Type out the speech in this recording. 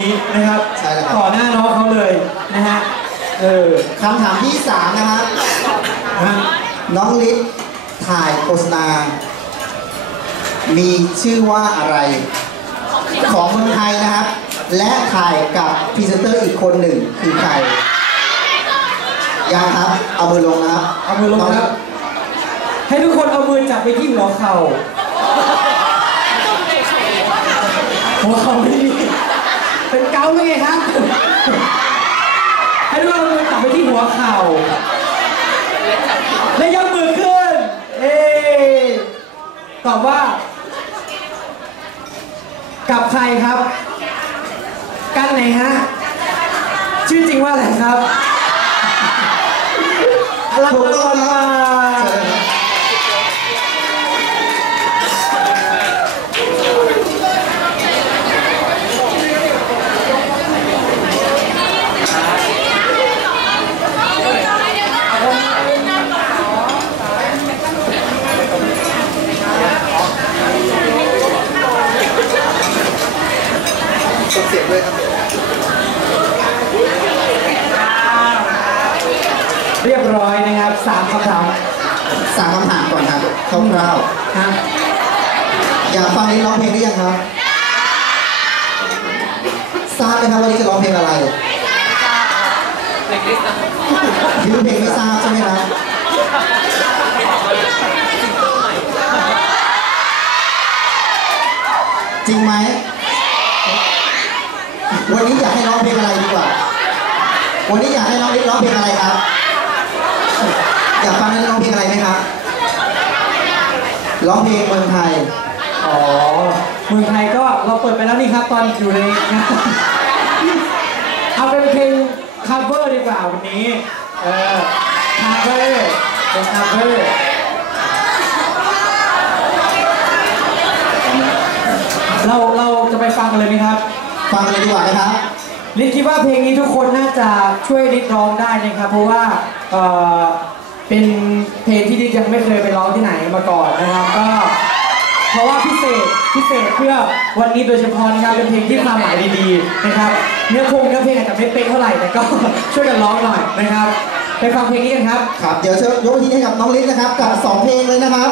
นี้นะครับใช่แล้วครับ ต่อหน้าน้องเขาเลยนะฮะ เออคำถามที่สามนะครับนะฮะน้องลิศถ่ายโฆษณา มีชื่อว่าอะไร ของเมืองไทยนะครับ และถ่ายกับพรีเซนเตอร์อีกคนหนึ่งคือใครยังครับ เอามือลงนะครับเอามือลงครับ ให้ทุกคนเอามือจับไปที่หัวเข่าหัวเข่าไม่มี เป็นเกาต์หรือไงครับให้ทุกคนเอามือจับไปที่หัวเข่า และยกมือขึ้น เอ๊ตอบว่า กับใครครับ กันไหนฮะ ชื่อจริงว่าอะไรครับรับถูกรางต้อวังลครัมา บเชิญครับ ส่งเสียง ด้วยครับ เรียบร้อยนะครับสามคำถามสามคำถามก่อนครับคร่าวฮะๆอยากฟังนี้ร้องเพลงหรือยังครับทราบไหมครับวันนี้จะร้องเพลงอะไรชื่อเพลงไม่ทราบใช่ไหมครับจริงไหม วันนี้อยากให้ร้องเพลงอะไรดีกว่า วันนี้อยากให้น้องลิศร้องเพลงอะไรครับ อยากฟังน้องร้องเพลงอะไรไหมครับ ร้องเพลงเมืองไทย อ๋อ เมืองไทยก็เราเปิดไปแล้วนี่ครับตอนอยู่ในเอาเป็นเพลง cover ดีกว่าวันนี้ เออ cover เป็น cover เราเราจะไปฟังกันเลยไหมครับ ฟังกันเลยดีกว่านะครับลิศคิดว่าเพลงนี้ทุกคนน่าจะช่วยลิศร้องได้นะครับ เพราะว่าเอ่อเป็นเพลงที่ลิศยังไม่เคยไปร้องที่ไหนมาก่อนนะครับ ก็ เพราะว่าพิเศษพิเศษเพื่อวันนี้โดยเฉพาะนะครับเป็นเพลงที่ความหมายดีๆนะครับเนื้อโครงเนื้อเพลงอาจจะไม่เป๊ะเท่าไหร่แต่ก็ ช่วยกันร้องหน่อยนะครับไปฟังเพลงนี้กันครับ ครับ เดี๋ยวเชิญยกทีให้กับน้องลิศนะครับ กับสองเพลงเลยนะครับ